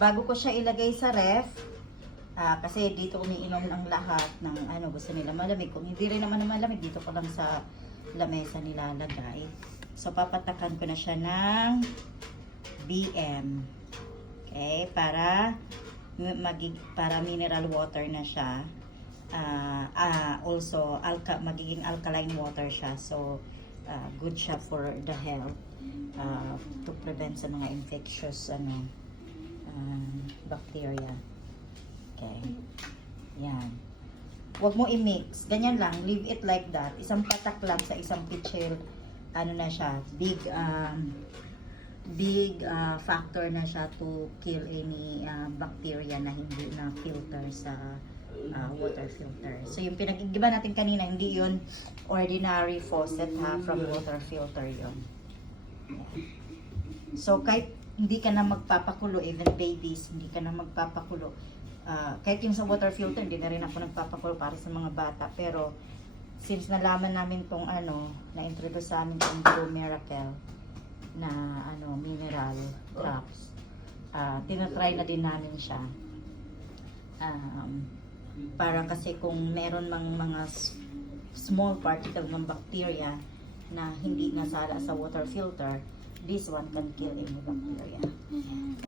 Bago ko siya ilagay sa ref, kasi dito umiinom ng lahat ng gusto nila malamig. Kung hindi rin naman malamig, dito ko lang sa lamesa nilalagay. So, papatakan ko na siya ng BM. Okay, para mineral water na siya. Also, magiging alkaline water siya. So, good siya for the health. To prevent sa mga infectious bacteria. Okay. Yan. Huwag mo i-mix. Ganyan lang. Leave it like that. Isang patak lang sa isang pitchel. Na siya. Big factor na siya to kill any bacteria na hindi na filter sa water filter. So, yung pinag-igiba natin kanina, hindi yun ordinary faucet from water filter yun. So, kahit hindi ka na magpapakulo, even babies, hindi ka na magpapakulo. Kahit yung sa water filter, hindi na rin ako nagpapakulo para sa mga bata. Pero, since nalaman namin tong na-introduce sa amin tong Blue Miracle na mineral drops, tinatry na din namin siya. Para kasi kung meron mga small particle ng bacteria na hindi nasala sa water filter, this one can kill any bacteria.